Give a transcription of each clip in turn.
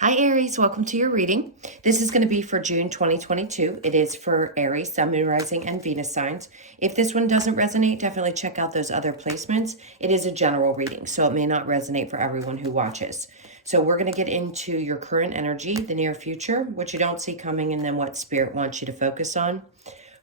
Hi Aries, welcome to your reading. This is going to be for June 2022. It is for Aries, Sun, Moon, Rising, and Venus signs. If this one doesn't resonate, definitely check out those other placements. It is a general reading, so it may not resonate for everyone who watches. So we're going to get into your current energy, the near future, what you don't see coming, and then what Spirit wants you to focus on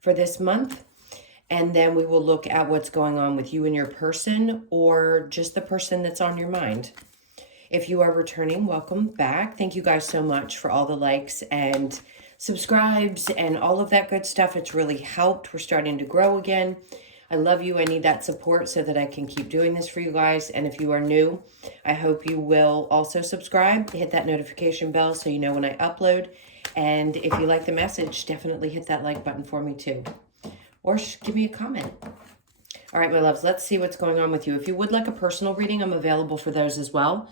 for this month. And then we will look at what's going on with you and your person, or just the person that's on your mind. If you are returning, welcome back. Thank you guys so much for all the likes and subscribes and all of that good stuff. It's really helped. We're starting to grow again. I love you. I need that support so that I can keep doing this for you guys. And if you are new, I hope you will also subscribe, hit that notification bell so you know when I upload. And if you like the message, definitely hit that like button for me too. Or give me a comment. All right, my loves, let's see what's going on with you. If you would like a personal reading, I'm available for those as well.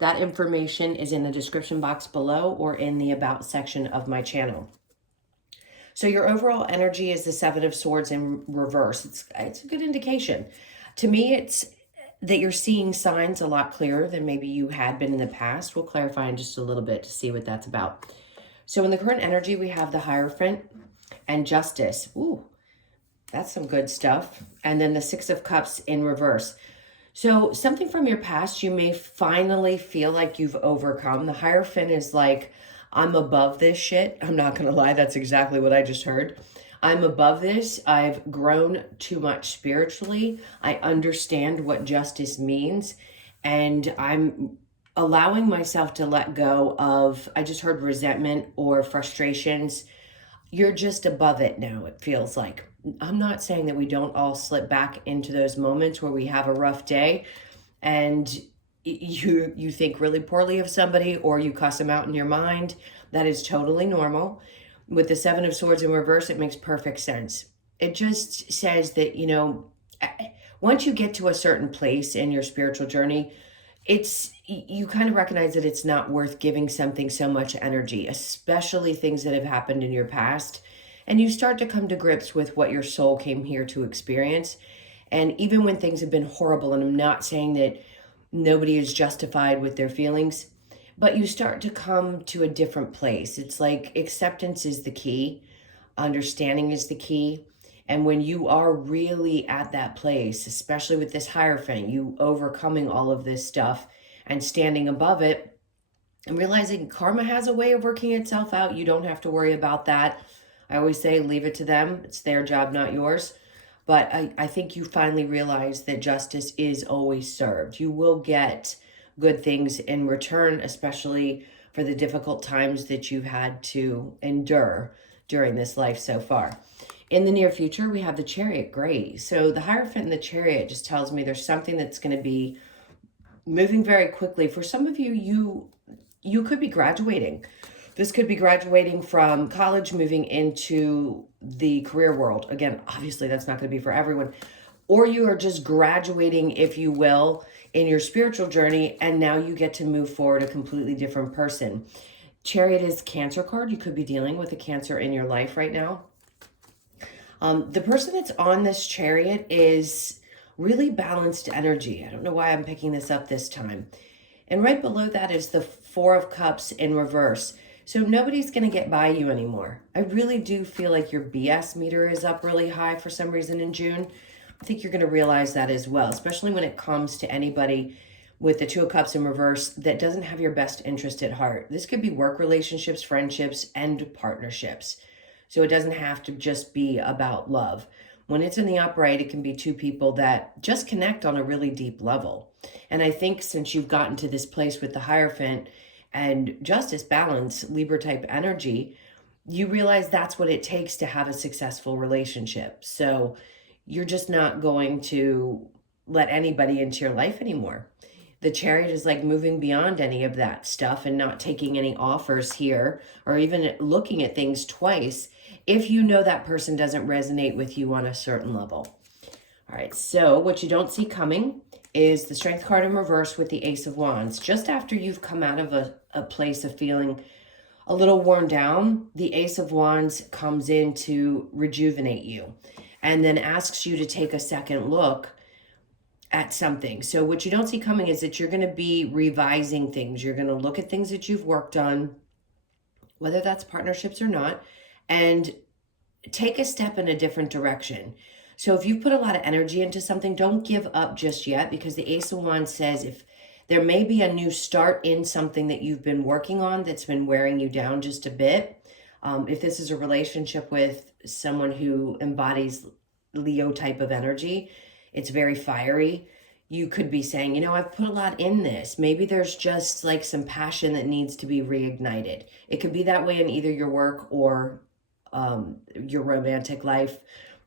That information is in the description box below or in the About section of my channel. So your overall energy is the Seven of Swords in reverse. It's a good indication. To me, it's that you're seeing signs a lot clearer than maybe you had been in the past. We'll clarify in just a little bit to see what that's about. So in the current energy, we have the Hierophant and Justice. Ooh, that's some good stuff. And then the Six of Cups in reverse. So something from your past, you may finally feel like you've overcome. The Hierophant is like, I'm above this shit. I'm not going to lie. That's exactly what I just heard. I'm above this. I've grown too much spiritually. I understand what justice means. And I'm allowing myself to let go of, I just heard resentment or frustrations. You're just above it now, it feels like. I'm not saying that we don't all slip back into those moments where we have a rough day and you think really poorly of somebody or you cuss them out in your mind. That is totally normal. With the Seven of Swords in reverse, it makes perfect sense. It just says that, once you get to a certain place in your spiritual journey, you kind of recognize that it's not worth giving something so much energy, especially things that have happened in your past. And you start to come to grips with what your soul came here to experience. And even when things have been horrible, and I'm not saying that nobody is justified with their feelings, but you start to come to a different place. It's like acceptance is the key, understanding is the key. And when you are really at that place, especially with this Hierophant, you overcoming all of this stuff and standing above it and realizing karma has a way of working itself out. You don't have to worry about that. I always say, leave it to them. It's their job, not yours. But I think you finally realize that justice is always served. You will get good things in return, especially for the difficult times that you've had to endure during this life so far. In the near future, we have the Chariot gray. So the Hierophant and the Chariot just tells me there's something that's going to be moving very quickly. For some of you, you could be graduating. This could be graduating from college, moving into the career world. Again, obviously that's not going to be for everyone. Or you are just graduating, if you will, in your spiritual journey, and now you get to move forward a completely different person. Chariot is Cancer card. You could be dealing with a Cancer in your life right now. The person that's on this Chariot is really balanced energy. I don't know why I'm picking this up this time. And right below that is the Four of Cups in reverse. So nobody's going to get by you anymore. I really do feel like your BS meter is up really high for some reason in June. I think you're going to realize that as well, especially when it comes to anybody with the Two of Cups in reverse that doesn't have your best interest at heart. This could be work relationships, friendships, and partnerships. So it doesn't have to just be about love. When it's in the upright, it can be two people that just connect on a really deep level. And I think since you've gotten to this place with the Hierophant and Justice, balance, Libra type energy, you realize that's what it takes to have a successful relationship. So you're just not going to let anybody into your life anymore. The Chariot is like moving beyond any of that stuff and not taking any offers here or even looking at things twice if you know that person doesn't resonate with you on a certain level. All right, so what you don't see coming is the Strength card in reverse with the Ace of Wands. Just after you've come out of a place of feeling a little worn down, the Ace of Wands comes in to rejuvenate you and then asks you to take a second look at something. So what you don't see coming is that you're going to be revising things. You're going to look at things that you've worked on, whether that's partnerships or not, and take a step in a different direction. So if you put a lot of energy into something, don't give up just yet, because the Ace of Wands says if there may be a new start in something that you've been working on that's been wearing you down just a bit. If this is a relationship with someone who embodies Leo type of energy, it's very fiery. You could be saying, you know, I've put a lot in this. Maybe there's just like some passion that needs to be reignited. It could be that way in either your work or your romantic life.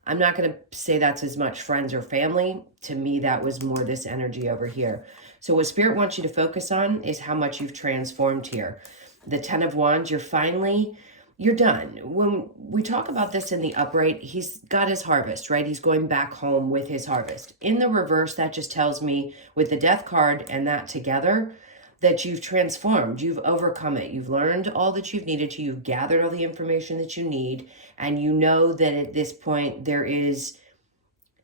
I'm not going to say that's as much friends or family. To me, that was more this energy over here. So what Spirit wants you to focus on is how much you've transformed here. The 10 of Wands, you're done. When we talk about this in the upright, he's got his harvest, right? He's going back home with his harvest. In the reverse, that just tells me with the Death card and that together, that you've transformed, you've overcome it, you've learned all that you've needed to, you've gathered all the information that you need, and you know that at this point there is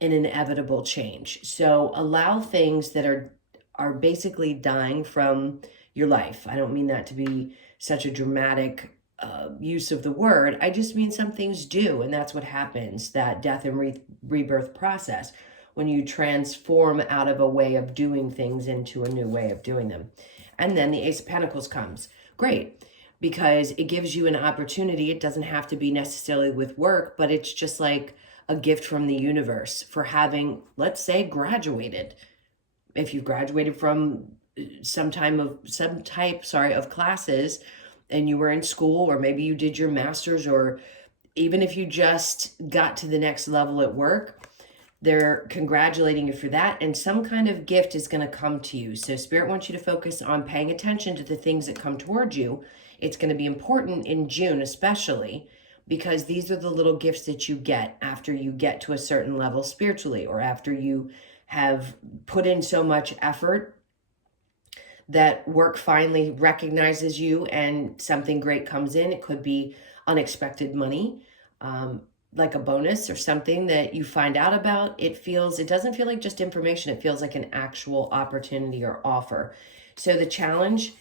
an inevitable change. So allow things that are basically dying from your life. I don't mean that to be such a dramatic use of the word. I just mean some things do, and that's what happens, that death and rebirth process, when you transform out of a way of doing things into a new way of doing them. And then the Ace of Pentacles comes. Great, because it gives you an opportunity. It doesn't have to be necessarily with work, but it's just like a gift from the universe for having, let's say, graduated. If you've graduated from some type of classes and you were in school, or maybe you did your master's, or even if you just got to the next level at work, they're congratulating you for that, and some kind of gift is going to come to you. So Spirit wants you to focus on paying attention to the things that come towards you. It's going to be important in June, especially because these are the little gifts that you get after you get to a certain level spiritually, or after you have put in so much effort that work finally recognizes you and something great comes in. It could be unexpected money, like a bonus or something that you find out about. It doesn't feel like just information. It feels like an actual opportunity or offer. So the challenge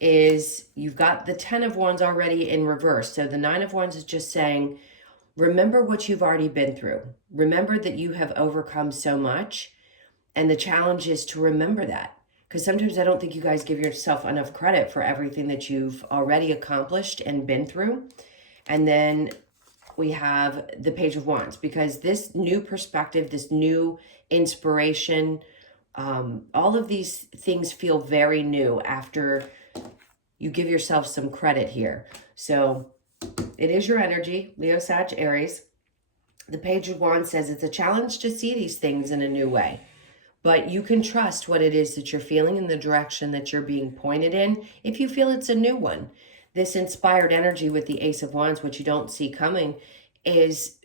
is you've got the 10 of Wands already in reverse. So the 9 of Wands is just saying, remember what you've already been through. Remember that you have overcome so much. And the challenge is to remember that. Because sometimes I don't think you guys give yourself enough credit for everything that you've already accomplished and been through. And then we have the Page of Wands, because this new perspective, this new inspiration, all of these things feel very new after you give yourself some credit here. So it is your energy, Leo, Sag, Aries. The Page of Wands says it's a challenge to see these things in a new way, but you can trust what it is that you're feeling in the direction that you're being pointed in if you feel it's a new one. This inspired energy with the Ace of Wands, which you don't see coming, is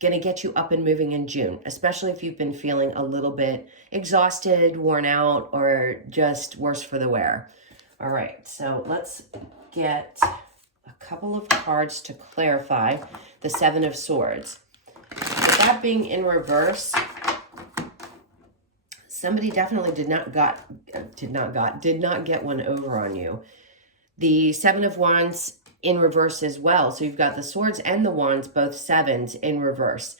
going to get you up and moving in June, especially if you've been feeling a little bit exhausted, worn out, or just worse for the wear. All right, so let's get a couple of cards to clarify the 7 of Swords. With that being in reverse, somebody definitely did not get one over on you. The 7 of Wands in reverse as well. So you've got the Swords and the Wands, both 7s in reverse.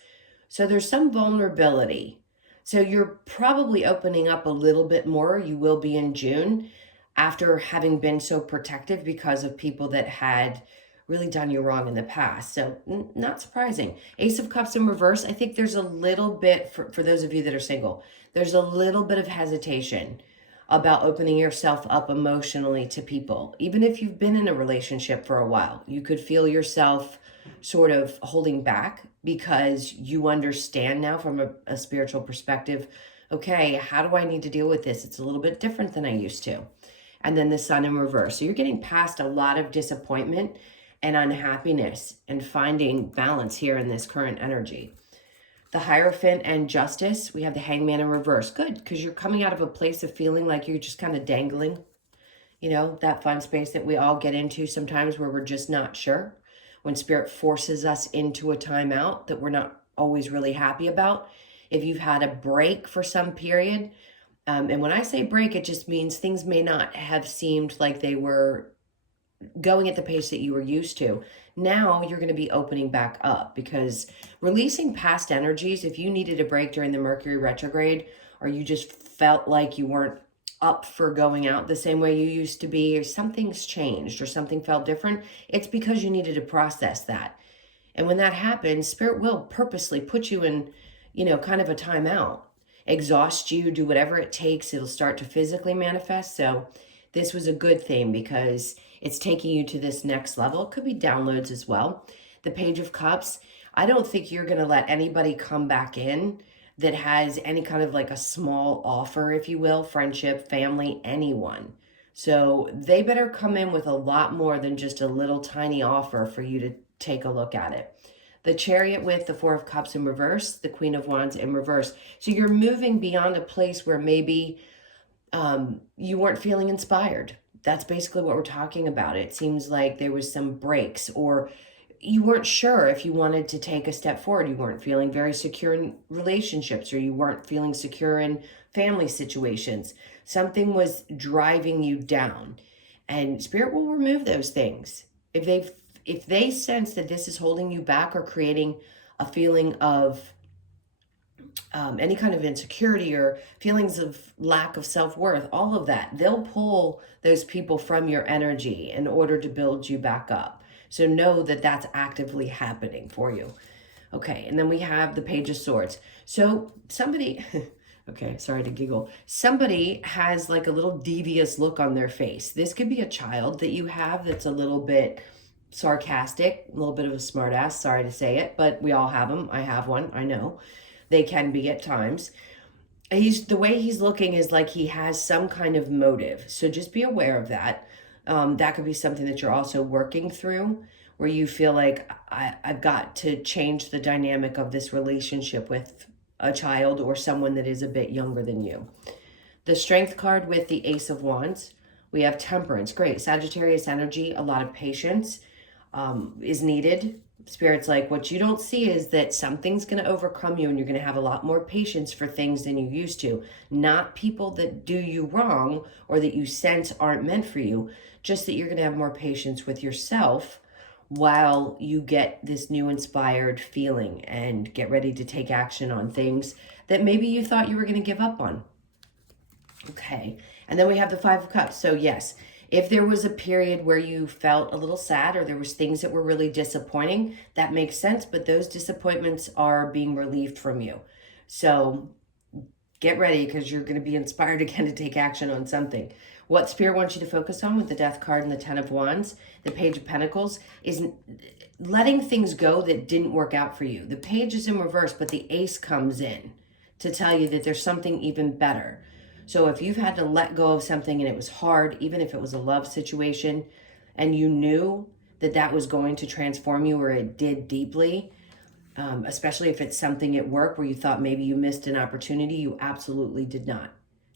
So there's some vulnerability. So you're probably opening up a little bit more. You will be in June, after having been so protective because of people that had really done you wrong in the past. So not surprising. Ace of Cups in reverse. I think there's a little bit, for those of you that are single, there's a little bit of hesitation about opening yourself up emotionally to people. Even if you've been in a relationship for a while, you could feel yourself sort of holding back because you understand now from a spiritual perspective, okay, how do I need to deal with this? It's a little bit different than I used to. And then the Sun in reverse. So you're getting past a lot of disappointment and unhappiness and finding balance here in this current energy. The Hierophant and Justice, we have the Hangman in reverse. Good, because you're coming out of a place of feeling like you're just kind of dangling. You know, that fun space that we all get into sometimes where we're just not sure. When Spirit forces us into a timeout that we're not always really happy about. If you've had a break for some period, And when I say break, it just means things may not have seemed like they were going at the pace that you were used to. Now you're going to be opening back up because releasing past energies, if you needed a break during the Mercury retrograde, or you just felt like you weren't up for going out the same way you used to be, or something's changed or something felt different, it's because you needed to process that. And when that happens, Spirit will purposely put you in, kind of a timeout, exhaust you, do whatever it takes. It'll start to physically manifest. So this was a good thing because it's taking you to this next level. It could be downloads as well. The Page of Cups, I don't think you're going to let anybody come back in that has any kind of like a small offer, if you will, friendship, family, anyone. So they better come in with a lot more than just a little tiny offer for you to take a look at it. The Chariot with the Four of Cups in reverse, the Queen of Wands in reverse. So you're moving beyond a place where maybe you weren't feeling inspired. That's basically what we're talking about. It seems like there was some breaks, or you weren't sure if you wanted to take a step forward. You weren't feeling very secure in relationships, or you weren't feeling secure in family situations. Something was driving you down, and Spirit will remove those things. If they sense that this is holding you back or creating a feeling of any kind of insecurity or feelings of lack of self-worth, all of that, they'll pull those people from your energy in order to build you back up. So know that that's actively happening for you. Okay, and then we have the Page of Swords. So somebody, okay, sorry to giggle. Somebody has like a little devious look on their face. This could be a child that you have that's a little bit sarcastic, a little bit of a smartass, sorry to say it, but we all have them. I have one, I know. They can be at times. The way he's looking is like he has some kind of motive. So just be aware of that. That could be something that you're also working through, where you feel like I've got to change the dynamic of this relationship with a child or someone that is a bit younger than you. The Strength card with the Ace of Wands. We have Temperance. Great. Sagittarius energy. A lot of patience is needed. Spirit's like, what you don't see is that something's going to overcome you and you're going to have a lot more patience for things than you used to. Not people that do you wrong or that you sense aren't meant for you, just that you're going to have more patience with yourself while you get this new inspired feeling and get ready to take action on things that maybe you thought you were going to give up on. Okay, and then we have the Five of Cups. So yes, if there was a period where you felt a little sad or there was things that were really disappointing, that makes sense, but those disappointments are being relieved from you. So get ready because you're going to be inspired again to take action on something. What Spirit wants you to focus on with the Death card and the Ten of Wands, the Page of Pentacles, is letting things go that didn't work out for you. The Page is in reverse, but the Ace comes in to tell you that there's something even better. So if you've had to let go of something and it was hard, even if it was a love situation, and you knew that that was going to transform you, or it did deeply, especially if it's something at work where you thought maybe you missed an opportunity, you absolutely did not.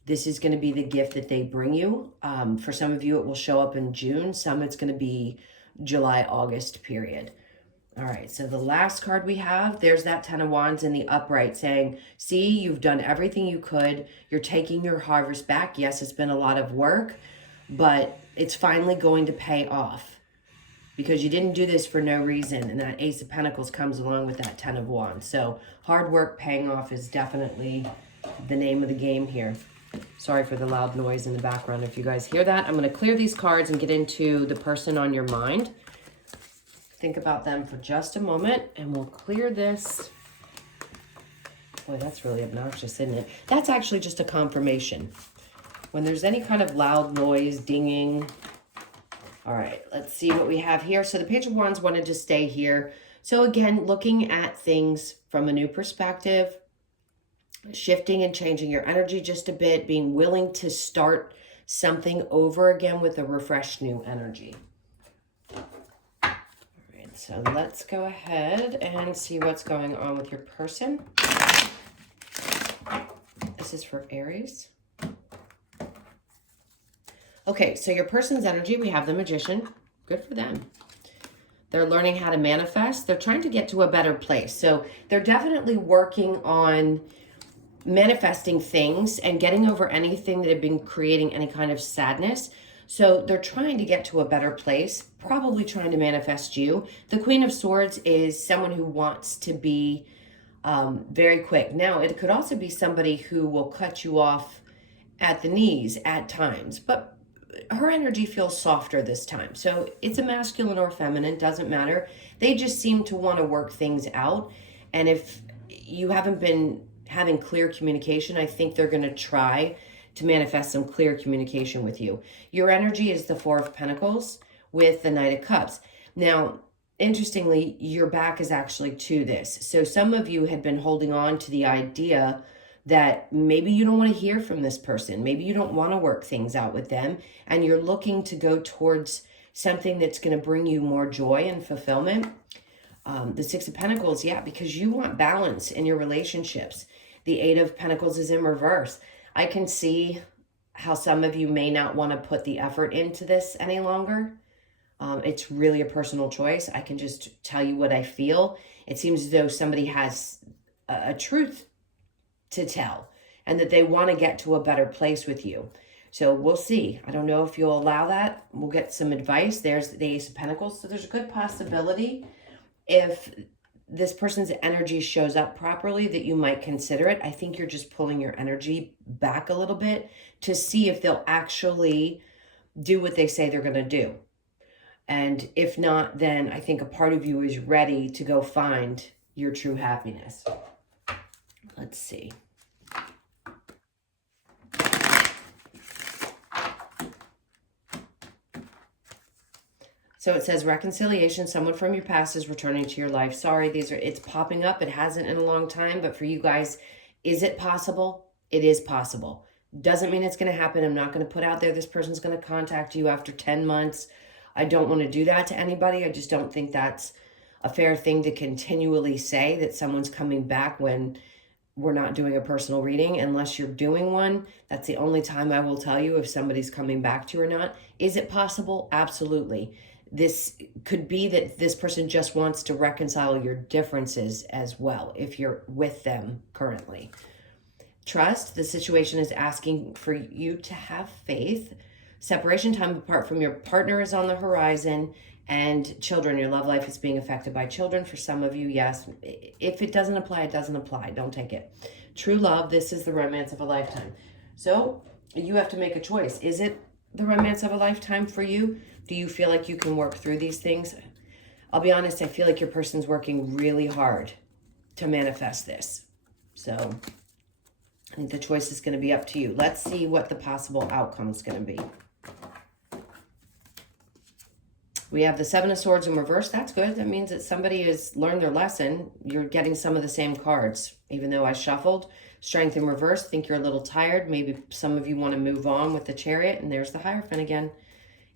This is going to be the gift that they bring you. For some of you, it will show up in June. Some it's going to be July, August period. All right, so the last card we have, there's that Ten of Wands in the upright saying, see, you've done everything you could. You're taking your harvest back. Yes, it's been a lot of work, but it's finally going to pay off because you didn't do this for no reason. And that Ace of Pentacles comes along with that Ten of Wands. So hard work paying off is definitely the name of the game here. Sorry for the loud noise in the background if you guys hear that. I'm going to clear these cards and get into the person on your mind. Think about them for just a moment and we'll clear this. Boy, that's really obnoxious, isn't it? That's actually just a confirmation. When there's any kind of loud noise, dinging. All right, let's see what we have here. So the Page of Wands wanted to stay here. So again, looking at things from a new perspective, shifting and changing your energy just a bit, being willing to start something over again with a refreshed new energy. So let's go ahead and see what's going on with your person. This is for Aries. Okay, so your person's energy, we have the Magician. Good for them. They're learning how to manifest. They're trying to get to a better place. So they're definitely working on manifesting things and getting over anything that had been creating any kind of sadness. So they're trying to get to a better place, probably trying to manifest you. The Queen of Swords is someone who wants to be very quick. Now, it could also be somebody who will cut you off at the knees at times, but her energy feels softer this time. So it's a masculine or feminine, doesn't matter. They just seem to want to work things out. And if you haven't been having clear communication, I think they're going to try to manifest some clear communication with you. Your energy is the Four of Pentacles with the Knight of Cups. Now, interestingly, your back is actually to this. So some of you had been holding on to the idea that maybe you don't want to hear from this person. Maybe you don't want to work things out with them. And you're looking to go towards something that's going to bring you more joy and fulfillment. The Six of Pentacles, yeah, because you want balance in your relationships. The Eight of Pentacles is in reverse. I can see how some of you may not want to put the effort into this any longer. It's really a personal choice. I can just tell you what I feel. It seems as though somebody has a truth to tell and that they want to get to a better place with you. So we'll see. I don't know if you'll allow that. We'll get some advice. There's the Ace of Pentacles. So there's a good possibility if this person's energy shows up properly that you might consider it. I think you're just pulling your energy back a little bit to see if they'll actually do what they say they're going to do. And if not, then I think a part of you is ready to go find your true happiness. Let's see. So it says reconciliation. Someone from your past is returning to your life. Sorry, it's popping up. It hasn't in a long time, but for you guys, is it possible? It is possible. Doesn't mean it's going to happen. I'm not going to put out there this person's going to contact you after 10 months. I don't want to do that to anybody. I just don't think that's a fair thing to continually say, that someone's coming back when we're not doing a personal reading. Unless you're doing one, that's the only time I will tell you if somebody's coming back to you or not. Is it possible? Absolutely. This could be that this person just wants to reconcile your differences as well, if you're with them currently. Trust, the situation is asking for you to have faith. Separation time apart from your partner is on the horizon. And children, your love life is being affected by children. For some of you, yes. If it doesn't apply, it doesn't apply. Don't take it. True love, this is the romance of a lifetime. So you have to make a choice. Is it the romance of a lifetime for you? Do you feel like you can work through these things? I'll be honest, I feel like your person's working really hard to manifest this. So I think the choice is going to be up to you. Let's see what the possible outcome is going to be. We have the Seven of Swords in reverse. That's good. That means that somebody has learned their lesson. You're getting some of the same cards, even though I shuffled. Strength in reverse. Think you're a little tired. Maybe some of you want to move on with the Chariot. And there's the Hierophant again.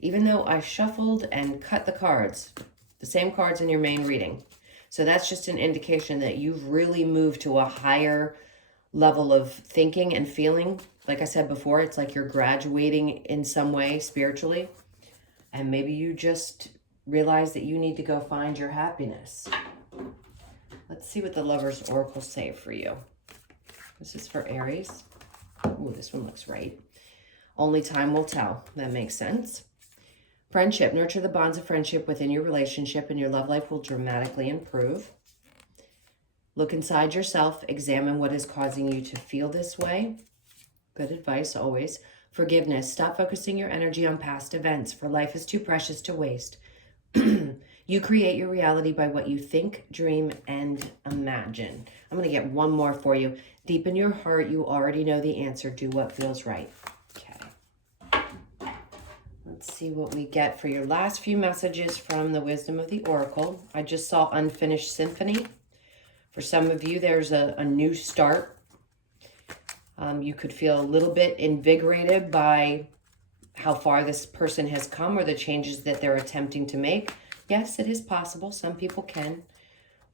Even though I shuffled and cut the cards, the same cards in your main reading. So that's just an indication that you've really moved to a higher level of thinking and feeling. Like I said before, it's like you're graduating in some way spiritually. And maybe you just realize that you need to go find your happiness. Let's see what the Lover's Oracle say for you. This is for Aries. Ooh, this one looks right. Only time will tell. That makes sense. Friendship. Nurture the bonds of friendship within your relationship and your love life will dramatically improve. Look inside yourself. Examine what is causing you to feel this way. Good advice always. Forgiveness. Stop focusing your energy on past events, for life is too precious to waste. You create your reality by what you think, dream, and imagine. I'm going to get one more for you. Deep in your heart, you already know the answer. Do what feels right. Okay. Let's see what we get for your last few messages from the Wisdom of the Oracle. I just saw Unfinished Symphony. For some of you, there's a new start. You could feel a little bit invigorated by how far this person has come or the changes that they're attempting to make. Yes, it is possible. Some people can,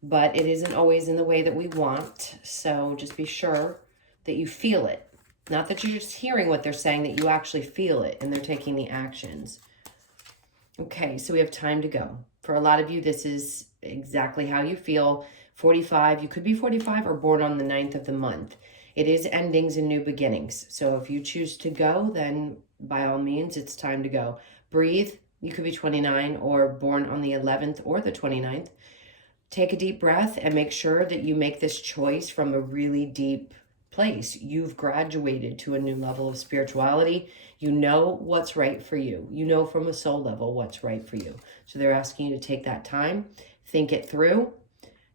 but it isn't always in the way that we want. So just be sure that you feel it. Not that you're just hearing what they're saying, that you actually feel it and they're taking the actions. Okay, so we have time to go. For a lot of you, this is exactly how you feel. 45, you could be 45 or born on the 9th of the month. It is endings and new beginnings. So if you choose to go, then by all means, it's time to go. Breathe. You could be 29 or born on the 11th or the 29th. Take a deep breath and make sure that you make this choice from a really deep place. You've graduated to a new level of spirituality. You know what's right for you. You know from a soul level what's right for you. So they're asking you to take that time, think it through.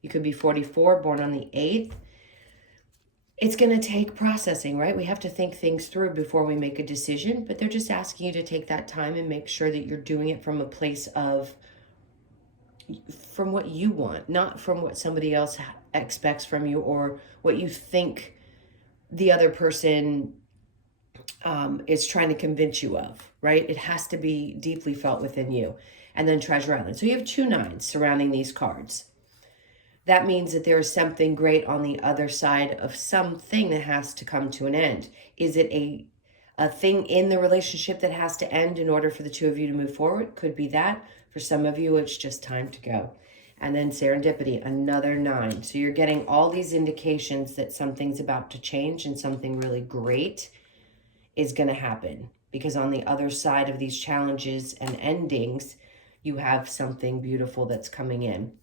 You could be 44, born on the 8th. It's going to take processing, right? We have to think things through before we make a decision, but they're just asking you to take that time and make sure that you're doing it from a place of from what you want, not from what somebody else expects from you or what you think the other person is trying to convince you of, right? It has to be deeply felt within you. And then Treasure Island. So you have 2 9s surrounding these cards. That means that there is something great on the other side of something that has to come to an end. Is it a thing in the relationship that has to end in order for the two of you to move forward? Could be that. For some of you, it's just time to go. And then serendipity, another 9. So you're getting all these indications that something's about to change and something really great is going to happen. Because on the other side of these challenges and endings, you have something beautiful that's coming in.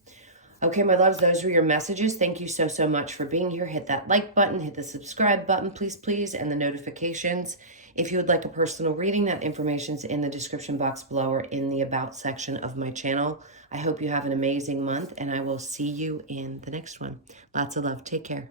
Okay, my loves, those were your messages. Thank you so, so much for being here. Hit that like button, hit the subscribe button, please, and the notifications. If you would like a personal reading, that information's in the description box below or in the About section of my channel. I hope you have an amazing month, and I will see you in the next one. Lots of love. Take care.